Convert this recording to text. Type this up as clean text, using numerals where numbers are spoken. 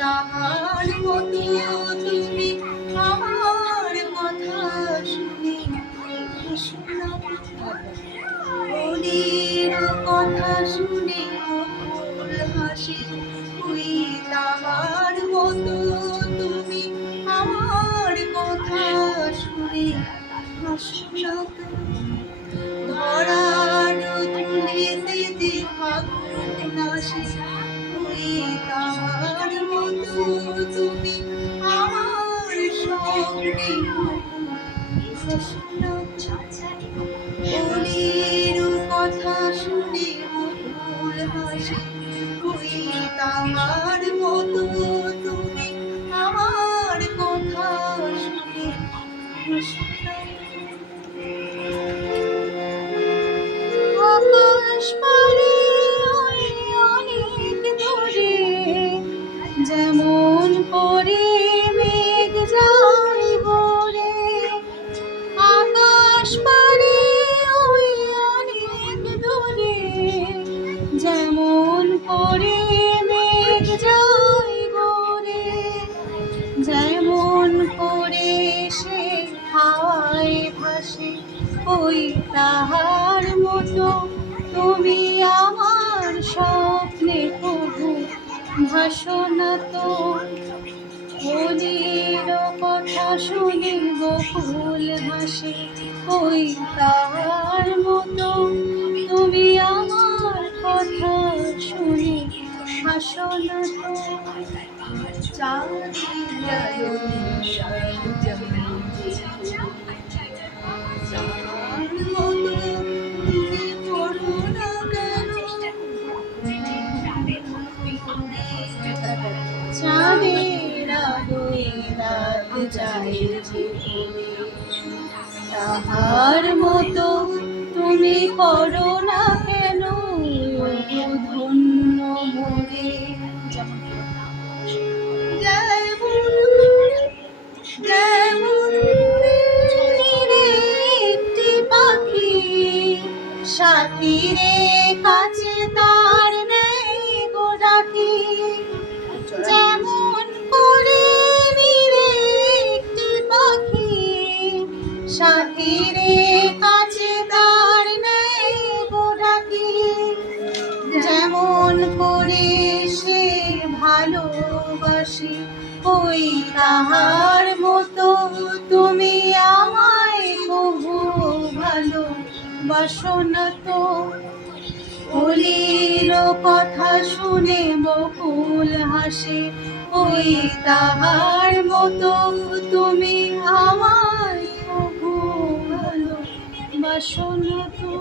তাহার মতো তুমি আমার কথা শুনে শোনা মনের কথা শুনে বকুল হাসে ওই তাহার মতো তুমি আমার কথা শুনে হাসো না তো। ধরার ধুলিতে যে ফাগুন আসে ওই তাহার মতো তুমি আমার সঙ্গে হাসো না তো। মনের কথা শুনে বকুল হাসে ওই তাহার মতো তুমি আমার কথা শুনে হাসো না তো। আকাশ পারে ওই অনেক দূরে যেমন করে মেঘ যায় ভোরে। আকাশ পারে ওই অনেক দূরে যেমন করে মেঘ যায় ভোরে। যেমন করে সে হাওয়ায় ভাসে ওই তাহার মতো তুমি আমার স্বপ্নে প্রভু ভাসো না তো। মনের কথা শুনে বকুল হাসে ওই তাহার মতো তুমি আমার কথা শুনে হাসো না তো। চাঁদের আলো চাঁদের আলোয় রাত যায় যে তাহার মতো তুমি করো না কেন ধন্য মোরে। যেমন একটি পাখি সাথীরে কাছে তার নেই গো ডাকি। যেমন করে নিরে একটি পাখি সাথীরে কাছে তার নেই গো ডাকি। যেমন করে সে ভালোবাসে ওই তাহার মতো তুমি আমায় বহু ভালোবাসো না তো। কলির কথা শুনে বকুল হাসে ওই তাহার মতো তুমি আমায় বহু ভালোবাসো না তো।